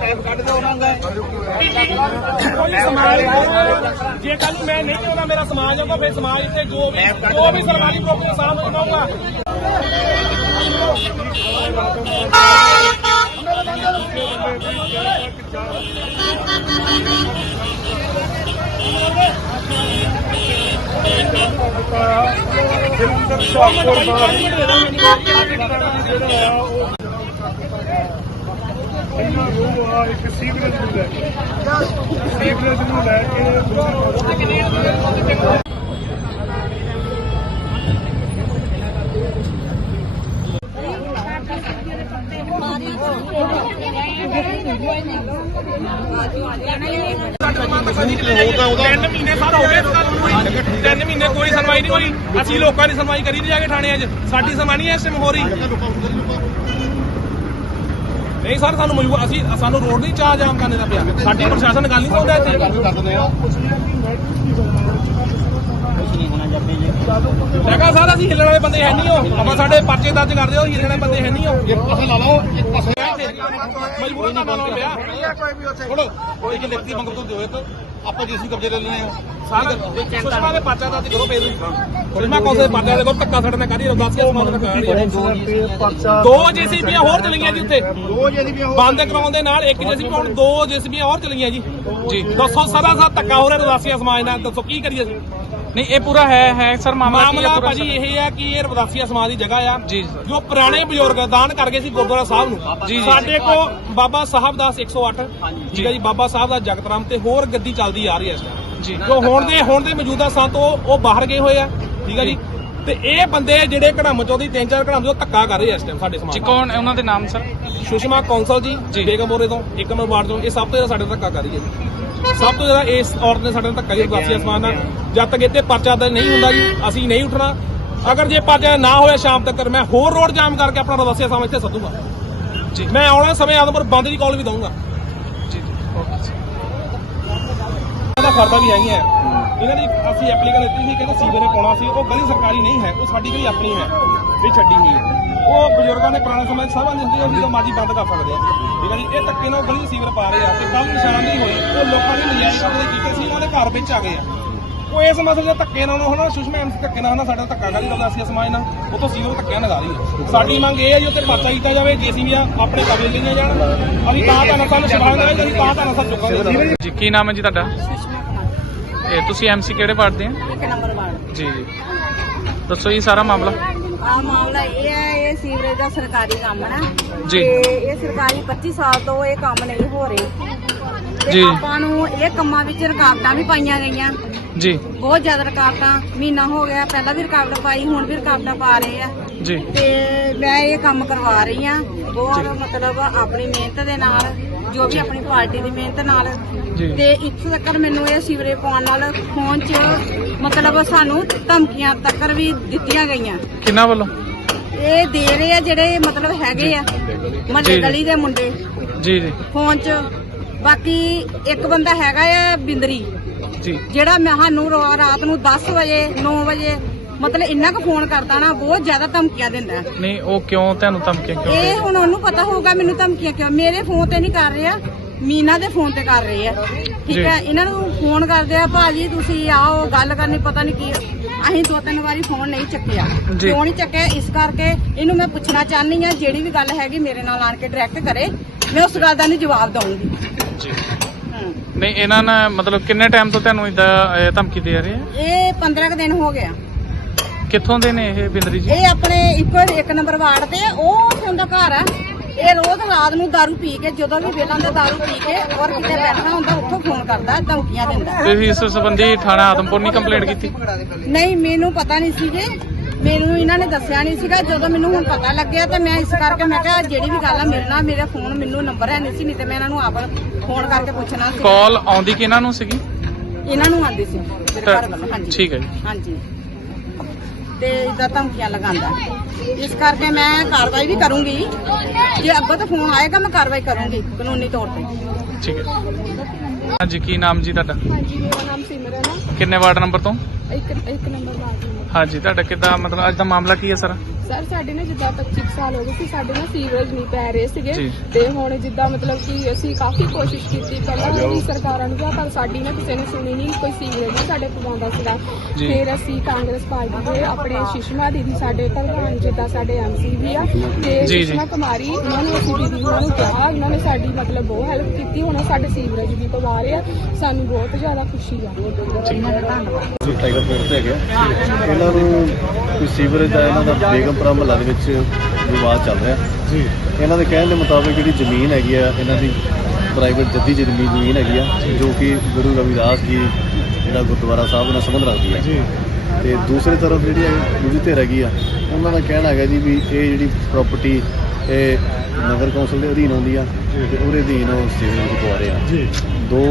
Time ਕੱਢ ਦਿਓ ਉਹਨਾਂ ਦਾ ਕੋਈ ਸਮਾਜ ਜੇ ਕੱਲ ਨੂੰ ਮੈਂ ਨਹੀਂ ਆਉਣਾ ਮੇਰਾ ਸਮਾਜ ਆਊਗਾ ਫਿਰ ਸਮਾਜ ਇੱਥੇ ਜੋ ਵੀ ਜੋ ਵੀ ਸਰਕਾਰੀ ਪ੍ਰੋਪਰਟੀ ਸਾਰਾ ਮੈਂ ਕਰਾਉਂਗਾ ਸ਼ਾਹਪੁਰ ਦਾ ਜਿਹੜਾ ਆ ਉਹ ਇੰਨਾ ਰੋਹ ਆ ਇੱਕ ਸੀਵਰੇਜ ਨੂੰ ਲੈ ਕੇ। ਸੀਵਰੇਜ ਨੂੰ ਲੈ ਕੇ ਤਿੰਨ ਮਹੀਨੇ ਸਰ ਹੋ ਗਏ। ਤਿੰਨ ਮਹੀਨੇ ਕੋਈ ਸੁਣਵਾਈ ਨਹੀਂ ਹੋਈ। ਅਸੀਂ ਲੋਕਾਂ ਦੀ ਸੁਣਵਾਈ ਕਰੀ ਨਹੀਂ ਜਾ ਕੇ ਥਾਣੇ 'ਚ ਸਾਡੀ ਸੁਣਵਾਈ ਨਹੀਂ ਇਸ ਟਾਈਮ ਹੋ ਰਹੀ। ਨਹੀਂ ਸਰ, ਸਾਨੂੰ ਮਜਬੂਰ ਅਸੀਂ ਸਾਨੂੰ ਰੋਡ ਨਹੀਂ ਚਾਹ ਜਾਮ ਕਰਨੇ ਦਾ ਪਿਆ। ਸਾਡੀ ਪ੍ਰਸ਼ਾਸਨ ਗੱਲ ਨਹੀਂ ਸੁਣਦਾ ਇੱਥੇ। ਜਗਾ ਸਾਰਾ ਅਸੀਂ ਹਿੱਲਣ ਵਾਲੇ ਬੰਦੇ ਹੈ ਨਹੀਂ ਹੋ ਆਪਾਂ ਸਾਡੇ ਪਰਚੇ ਦਰਜ ਕਰਦੇ ਹੋ ਹਿੱਲਣ ਵਾਲੇ ਬੰਦੇ ਹੈ ਨਹੀਂ ਹੋ ਇੱਕ ਪਾਸੇ ਲਾ ਲਓ ਇੱਕ ਪਾਸੇ ਮਜਬੂਰ ਤਾਂ ਬਣਾਉਣਾ ਪਿਆ ਛੋੜੋ ਕੋਈ ਕਿ ਲਿਖਤੀ ਮੰਗ ਤੋਂ ਦਿਓ ਇੱਕ। ਆਪਾਂ ਜਿਸ ਵੀ ਕਬਜ਼ੇ ਲੈ ਲੈਣੇ ਆ ਸਾਰਾ ਸੁਸ਼ਮਾ ਦੇ ਪਰਚਾ ਦਰਜ ਕਰੋ ਪੇਜ ਸੁਸ਼ਮਾ ਕੌਂਸਲ ਦੇ ਪਰਚਾ ਦੇ ਕੋਲ ਧੱਕਾ ਸੜਨਾ ਕਰੀ ਦੱਸ ਕੇ ਸਮਾਨ ਦਾ ਦੋ ਜੇਸੀਬੀਆਂ ਹੋਰ ਚਲੀਆਂ ਜੀ ਉੱਥੇ। ਰੋਜ਼ ਇਹਦੀ ਵੀ ਬੰਦ ਕਰਾਉਣ ਦੇ ਨਾਲ ਇੱਕ ਜੇਸੀਬੀ ਹੁਣ ਦੋ ਜੇਸੀਬੀਆਂ ਹੋਰ ਚਲੀਆਂ ਜੀ। ਜੀ। ਦੱਸੋ ਸਾਰਾ ਸਾਰਾ ਧੱਕਾ ਹੋ ਰਿਹਾ ਰਦਾਸੀਆ ਸਮਾਜ ਨਾਲ ਦੱਸੋ ਕੀ ਕਰੀਏ ਅਸੀਂ? ਨਹੀਂ ਇਹ ਪੂਰਾ ਹੈ ਹੈ ਸਰ ਮਾਮਲਾ ਕੀ ਹੈ ਮਾਮਲਾ ਭਾਜੀ ਇਹ ਹੈ ਕਿ ਇਹ ਰਦਾਸੀਆ ਸਮਾਜ ਦੀ ਜਗ੍ਹਾ ਆ ਜੀ। ਜੋ। ਪੁਰਾਣੇ ਬਜ਼ੁਰਗ ਦਾਨ ਕਰ ਗਏ ਸੀ ਗੁਰਦੁਆਰਾ ਸਾਹਿਬ ਨੂੰ। ਜੀ, ਜੀ। ਸਾਡੇ ਕੋ ਬਾਬਾ ਸਾਹਿਬ ਦਾਸ 108 ਠੀਕ ਹੈ ਜੀ ਬਾਬਾ ਸਾਹਿਬ ਦਾ ਜਗਤਰਾਮ ਤੇ ਹੋਰ ਗੱਦੀ ਚੱਲਦੀ ਆ ਰਹੀ ਹੈ ਇਸ ਜੀ। ਜੋ ਹੁਣ ਦੇ ਹੁਣ ਦੇ ਮੌਜੂਦਾ ਸੰਤ ਉਹ ਉਹ ਬਾਹਰ ਗਏ ਹੋਏ ਆ ਠੀਕ ਹੈ ਜੀ। ਤੇ ਇਹ ਬੰਦੇ ਜਿਹੜੇ ਘੜਮ ਚੋਂ ਦੀ ਤਿੰਨ ਚਾਰ ਘੜਮ ਚੋਂ ਧੱਕਾ ਕਰ ਰਹੇ ਆ ਇਸ ਟਾਈਮ ਸਾਡੇ ਸਮਾਜ ਜੀ ਨਾਲ। ਕੌਣ ਉਹਨਾਂ ਦੇ ਨਾਮ ਸਰ? ਸੁਸ਼ਮਾ ਕੌਂਸਲ ਜੀ ਜੀ। ਬੇਗਮਪੁਰੇ ਤੋਂ ਇੱਕ ਨੰਬਰ ਵਾਰਡ ਤੋਂ ਇਹ ਸਭ ਤੋਂ ਜ਼ਿਆਦਾ ਸਾਡੇ ਧੱਕਾ ਕਰ ਰਹੀ ਹੈ ਜੀ। ਸਭ ਤੋਂ ਜ਼ਿਆਦਾ ਇਸ ਔਰਤ ਨੇ ਸਾਡੇ ਨਾਲ ਧੱਕਾ ਜੀ ਵਾਸੀ ਅਸਮਾਨ ਨਾਲ। ਜਦ ਤੱਕ ਇੱਥੇ ਪਰਚਾ ਦਰਜ ਨਹੀਂ ਹੁੰਦਾ ਜੀ ਅਸੀਂ ਨਹੀਂ ਉੱਠਣਾ। ਅਗਰ ਜੇ ਪਰਚਾ ਨਾ ਹੋਇਆ ਸ਼ਾਮ ਤੱਕ ਮੈਂ ਹੋਰ ਰੋਡ ਜਾਮ ਕਰਕੇ ਆਪਣਾ ਰਵਾਸੀਆ ਸਾਹਮਣੇ ਇੱਥੇ ਸੱਦੂਗਾ। ਜੀ। ਮੈਂ ਆਉਣਾ ਸਮੇਂ ਆਦਮਪੁਰ ਬੰਦ ਦੀ ਕਾਲ ਵੀ ਦਊਂਗਾ। ਜੀ ਜੀ ਇਹਦਾ ਫਰਦਾ ਵੀ ਆਈ ਹੈ। ਇਹਨਾਂ ਦੀ ਅਸੀਂ ਐਪਲੀਕੇਸ਼ਨ ਦਿੱਤੀ ਸੀ ਕਿ ਸੀਵਰ ਪਾਉਣਾ ਸੀ ਉਹ ਗਲੀ ਸਰਕਾਰੀ ਨਹੀਂ ਹੈ ਉਹ ਸਾਡੀ ਗਲੀ ਆਪਣੀ ਹੈ ਇਹ ਛੱਡੀ ਹੋਈ ਹੈ। ਉਹ ਬਜ਼ੁਰਗਾਂ ਦੇ ਪੁਰਾਣੇ ਸਮੇਂ ਸਭਾ ਨਿੰਦੀ ਉਹ ਜਦੋਂ ਮਾਜੀ ਬੰਦ ਕਰ ਸਕਦੇ ਆ। ਠੀਕ ਹੈ ਜੀ ਇਹ ਧੱਕੇ ਨਾਲ ਗਲੀ ਸੀਵਰ ਪਾ ਰਹੇ ਆ ਤੇ ਕੱਲ ਨਿਸ਼ਾਨਦੇਹੀ ਹੋਈ ਉਹ ਲੋਕਾਂ ਨੇ ਨਜਾਇਜ਼ ਕਬਜ਼ੇ ਕੀਤੇ ਸੀ ਉਹਨਾਂ ਦੇ ਘਰ ਵਿੱਚ ਆ ਗਏ ਆ। ਉਹ ਇਸ ਮਸਲੇ ਦੇ ਧੱਕੇ ਨਾਲ ਹਨਾ ਸੁਸ਼ਮਾ ਐਮਸੀ ਧੱਕੇ ਨਾਲ ਹਨਾ ਸਾਡਾ ਧੱਕਾ ਕਰੀ ਜਾਂਦਾ ਅਸੀਂ ਸਮਾਜ ਨਾਲ। ਉਹ ਤੋਂ ਸੀਵਰ ਧੱਕਿਆਂ ਲਗਾ ਰਹੀ ਹੈ ਸਾਡੀ ਮੰਗ ਇਹ ਹੈ ਜੀ ਉੱਤੇ ਪਰਚਾ ਕੀਤਾ ਜਾਵੇ ਜੇਸੀਬੀਆਂ ਆਪਣੇ ਕਬਜ਼ੇ ਲਈਆਂ ਜਾਣ। ਅਸੀਂ ਤਾਂ ਤਾਂ ਸਾਨੂੰ ਸ਼ਿਕਾਇਤ ਆਏ ਅਸੀਂ ਤਾਂ ਤਾਂ ਸਰ ਚੁੱਕਾਂਗੇ ਜੀ ਕੀ ਨਾਮ ਹੈ ਜੀ ਤੁਹਾਡਾ? ਇਹ ਤੁਸੀਂ ਐਮਸੀ ਕਿਹੜੇ ਵਾਰਡ ਦੇ ਆ? ਇੱਕ ਨੰਬਰ ਵਾਰਡ। ਜੀ ਜੀ। ਦੱਸੋ ਜੀ ਸਾਰਾ ਮਾਮਲਾ। ਆ ਮਾਮਲਾ ਇਹ ਹੈ ਇਹ ਸੀਵਰੇਜ ਦਾ ਸਰਕਾਰੀ ਕੰਮ ਹੈ ਜੀ। ਤੇ ਇਹ ਸਰਕਾਰੀ 25 ਸਾਲ ਤੋਂ ਇਹ ਕੰਮ ਨਹੀਂ ਹੋ ਰਹੇ। ਤੇ ਜੀ। ਆਪਾਂ ਨੂੰ ਇਹ ਕੰਮਾਂ ਵਿੱਚ ਰੁਕਾਵਟਾਂ ਵੀ ਪਾਈਆਂ ਗਈਆਂ। ਜੀ। ਬਹੁਤ ਜ਼ਿਆਦਾ ਰੁਕਾਵਟਾਂ। ਮਹੀਨਾ ਹੋ ਗਿਆ ਪਹਿਲਾਂ ਵੀ ਰੁਕਾਵਟ ਪਾਈ ਹੁਣ ਵੀ ਰੁਕਾਵਟਾਂ ਪਾ ਰਹੇ ਆ। ਜੀ। ਤੇ ਮੈਂ ਇਹ ਕੰਮ ਕਰਵਾ ਰਹੀ ਆ ਬਹੁਤ ਮਤਲਬ ਆਪਣੀ ਮਿਹਨਤ ਦੇ ਨਾਲ ਜੋ ਵੀ ਆਪਣੀ ਪਾਰਟੀ ਦੀ ਮਿਹਨਤ ਨਾਲ। ਤੇ ਇੱਥੋਂ ਤੱਕ ਮੈਨੂੰ ਇਹ ਸੀਵਰੇਜ ਪਾਉਣ ਨਾਲ ਫੋਨ 'ਚ ਮਤਲਬ ਸਾਨੂੰ ਧਮਕੀਆਂ ਤੱਕ ਵੀ ਦਿੱਤੀਆਂ ਗਈਆਂ। ਕਿਹਨਾਂ ਵੱਲੋਂ? ਇਹ ਦੇ ਰਹੇ ਆ ਜਿਹੜੇ ਮਤਲਬ ਹੈਗੇ ਆ ਮਹੱਲੇ। ਗਲੀ ਦੇ ਮੁੰਡੇ। ਜੀ ਜੀ। ਫੋਨ 'ਚ। ਬਾਕੀ ਇੱਕ ਬੰਦਾ ਹੈਗਾ ਆ ਬਿੰਦਰੀ। ਜੀ। ਜਿਹੜਾ ਮੈਂ ਸਾਨੂੰ ਰਾਤ ਨੂੰ 10 ਵਜੇ 9 ਵਜੇ ਮਤਲਬ ਇੰਨਾ ਕੁ ਫੋਨ ਕਰਦਾ ਨਾ ਬਹੁਤ ਜ਼ਿਆਦਾ ਧਮਕੀਆਂ ਦਿੰਦਾ। ਨਹੀਂ ਉਹ ਕਿਉਂ? ਤੁਹਾਨੂੰ ਧਮਕੀਆਂ ਕਿਉਂ ਇਹ ਹੁਣ ਉਹਨੂੰ ਪਤਾ ਹੋਊਗਾ ਮੈਨੂੰ ਧਮਕੀਆਂ ਕਿਉਂ? ਮੇਰੇ ਫੋਨ ਤੇ ਨਹੀਂ ਕਰ ਰਿਹਾ ਮੀਨਾ ਦੇ ਫੋਨ ਤੇ ਕਰ ਰਹੇ ਆ। ਠੀਕ। ਹੈ ਇਹਨਾਂ ਨੂੰ ਫੋਨ ਕਰਦੇ ਆ ਭਾਜੀ ਤੁਸੀਂ ਆਓ ਗੱਲ ਕਰਨੀ ਪਤਾ ਨਹੀਂ ਕੀ। ਅਸੀਂ ਦੋ ਤਿੰਨ ਵਾਰੀ ਫੋਨ ਨਹੀਂ ਚੱਕਿਆ। ਕਿਉਂ ਨਹੀਂ ਚੱਕਿਆ? ਇਸ ਕਰਕੇ ਇਹਨੂੰ ਮੈਂ ਪੁੱਛਣਾ ਚਾਹਨੀ ਆ ਜਿਹੜੀ ਵੀ ਗੱਲ ਹੈਗੀ ਮੇਰੇ ਨਾਲ ਆਣ ਕੇ ਡਾਇਰੈਕਟ ਕਰੇ ਮੈਂ ਉਸ ਗੱਲ ਦਾ ਨਹੀਂ ਜਵਾਬ ਜੀ। ਹਮ। ਨਹੀਂ ਇਹਨਾਂ ਨੇ ਮਤਲਬ ਕਿੰਨੇ ਟਾਈਮ ਤੋਂ ਤੁਹਾਨੂੰ ਇਦਾਂ ਧਮਕੀ ਦੇ ਰਹੇ ਆ? ਇਹ 15 ਕੁ ਦਿਨ ਹੋ ਗਿਆ ਕਿੱਥੋਂ ਦੇ ਨੇ ਇਹ ਬਿੰਦਰੀ ਜੀ ਇਹ ਆਪਣੇ ਇੱਕੋ ਇੱਕ ਨੰਬਰ ਵਾਰਡ ਤੇ ਆ, ਉਹ ਉੱਥੇ ਉਹਦਾ ਘਰ ਆ ਇਹ ਰੋਜ਼ ਰਾਤ ਨੂੰ दारू ਪੀ ਕੇ ਜਦੋਂ ਵੀ ਵੇਲਾਂ ਦਾ दारू ਪੀ ਕੇ ਔਰ ਕਿਤੇ ਬੈਠਾ ਹੁੰਦਾ ਉੱਥੋਂ ਫੋਨ ਕਰਦਾ ਧਮਕੀਆਂ ਦਿੰਦਾ ਤੇ ਇਸ ਸੰਬੰਧੀ ਥਾਣਾ ਆਦਮਪੁਰ ਨਹੀਂ ਕੰਪਲੇਂਟ ਕੀਤੀ ਨਹੀਂ ਮੈਨੂੰ ਪਤਾ ਨਹੀਂ ਸੀਗੇ ਮੈਨੂੰ ਇਹਨਾਂ ਨੇ ਦੱਸਿਆ ਨਹੀਂ ਸੀਗਾ ਜਦੋਂ ਮੈਨੂੰ ਹੁਣ ਪਤਾ ਲੱਗਿਆ ਤਾਂ ਮੈਂ ਇਸ ਕਰਕੇ ਮੈਂ ਕਿਹਾ ਜਿਹੜੀ ਵੀ ਗੱਲ ਆ ਮੇਰੇ ਨਾਲ ਮੇਰਾ ਫੋਨ ਮੈਨੂੰ ਨੰਬਰ ਹੈ ਨਹੀਂ ਸੀ ਨਹੀਂ ਤੇ ਮੈਂ ਇਹਨਾਂ ਨੂੰ ਆਪ ਫੋਨ ਕਰਕੇ ਪੁੱਛਣਾ ਸੀ ਕਾਲ ਆਉਂਦੀ ਕਿਹਨਾਂ ਨੂੰ ਸੀਗੀ ਇਹਨਾਂ ਨੂੰ ਆਂਦੀ ਸੀ ਮੇਰੇ ਘਰ ਵੱਲੋਂ ਹਾਂਜੀ ਠੀਕ ਹੈ ਜੀ ਹਾਂਜੀ ਤੇ ਇਦਾਂ ਧਮਕੀਆਂ ਲਗਾਉਂਦਾ ਇਸ ਕਰਕੇ ਮੈਂ ਕਾਰਵਾਈ ਵੀ ਕਰੂੰਗੀ। ਜੇ ਅੱਗੋਂ ਤੋਂ ਫੋਨ ਆਏਗਾ ਮੈਂ ਕਾਰਵਾਈ ਕਰੂੰਗੀ ਕਾਨੂੰਨੀ ਤੌਰ ਤੇ। ਠੀਕ ਹੈ। ਹਾਂਜੀ ਕੀ ਨਾਮ ਜੀ ਤੁਹਾਡਾ? ਹਾਂਜੀ ਮੇਰਾ ਨਾਮ ਸਿਮਰਨ ਆ ਕਿੰਨੇ ਵਾਰਡ ਨੰਬਰ ਤੋਂ? ਇੱਕ ਇੱਕ ਨੰਬਰ ਵਾਰਡ ਨੰਬਰ। ਹਾਂਜੀ ਤੁਹਾਡਾ ਕਿੱਦਾਂ ਮਤਲਬ ਅੱਜ ਦਾ ਮਾਮਲਾ ਕੀ ਹੈ ਸਰ? ਸਰ ਸਾਡੇ ਨਾ ਜਿੱਦਾਂ 25 ਕੁ ਸਾਲ ਹੋ ਗਏ ਸੀ ਸਾਡੇ ਨਾ ਸੀਵਰੇਜ ਨਹੀਂ ਪੈ ਰਹੇ ਸੀਗੇ ਜੀ। ਤੇ ਹੁਣ ਜਿੱਦਾਂ ਮਤਲਬ ਕਿ ਅਸੀਂ ਕਾਫੀ ਕੋਸ਼ਿਸ਼ ਕੀਤੀ ਪਹਿਲਾਂ ਵੀ ਸਰਕਾਰਾਂ ਨੂੰ ਕਿਹਾ ਪਰ ਸਾਡੀ ਨਾ ਕਿਸੇ ਨੇ ਸੁਣੀ ਨਹੀਂ ਕੋਈ ਸੀਵਰੇਜ ਨਹੀਂ ਸਾਡੇ ਪਵਾਉਂਦਾ ਸੀਗਾ ਜੀ। ਫਿਰ ਅਸੀਂ ਕਾਂਗਰਸ ਪਾਰਟੀ ਦੇ ਆਪਣੇ ਸੁਸ਼ਮਾ ਦੀਦੀ ਸਾਡੇ ਪ੍ਰਧਾਨ ਜਿੱਦਾਂ ਸਾਡੇ ਐਮਸੀ ਵੀ ਆ ਤੇ ਜੀ, ਜੀ। ਸੁਸ਼ਮਾ ਕੁਮਾਰੀ ਉਹਨਾਂ ਨੂੰ ਅਸੀਂ ਦੀਦੀ ਉਹਨਾਂ ਨੂੰ ਕਿਹਾ ਉਹਨਾਂ ਨੇ ਸਾਡੀ ਮਤਲਬ ਬਹੁਤ ਹੈਲਪ ਕੀਤੀ ਹੁਣ ਸਾਡੇ ਸੀਵਰੇਜ ਵੀ ਪਵਾ ਰਹੇ ਆ ਸਾਨੂੰ ਬਹੁਤ ਜ਼ਿਆਦਾ ਖੁਸ਼ੀ ਆ ਜੋ ਟਾਈਗਰ ਫੋਰਸ ਤੇ ਹੈਗੇ ਆ। ਇਹਨਾਂ ਨੂੰ ਕੋਈ ਸੀਵਰੇਜ ਦਾ ਇਹਨਾਂ ਦਾ ਬੇਗਮਪੁਰਾ ਮਹੱਲਾ ਦੇ ਵਿੱਚ ਵਿਵਾਦ ਚੱਲ ਰਿਹਾ। ਜੀ। ਇਹਨਾਂ ਦੇ ਕਹਿਣ ਦੇ ਮੁਤਾਬਕ ਜਿਹੜੀ ਜ਼ਮੀਨ ਹੈਗੀ ਆ ਇਹਨਾਂ ਦੀ ਪ੍ਰਾਈਵੇਟ ਜੱਦੀ ਜ਼ਮੀਨ ਜ਼ਮੀਨ ਹੈਗੀ ਆ ਜੋ। ਕਿ ਗੁਰੂ ਰਵਿਦਾਸ ਜੀ ਜਿਹੜਾ ਗੁਰਦੁਆਰਾ ਸਾਹਿਬ ਨਾਲ ਸੰਬੰਧ ਰੱਖਦੀ ਹੈ ਜੀ। ਤੇ ਦੂਸਰੀ ਤਰਫ ਜਿਹੜੀ ਹੈ ਦੂਜੀ ਧਿਰ ਹੈਗੀ ਆ ਉਹਨਾਂ ਦਾ ਕਹਿਣਾ ਹੈਗਾ ਜੀ ਵੀ ਇਹ ਜਿਹੜੀ ਪ੍ਰਾਪਰਟੀ ਇਹ ਨਗਰ ਕੌਂਸਲ ਦੇ ਅਧੀਨ ਆਉਂਦੀ ਆ ਤੇ ਉਹਦੇ ਅਧੀਨ ਉਹ ਪਵਾ ਰਹੇ ਆ। ਜੀ। ਦੋ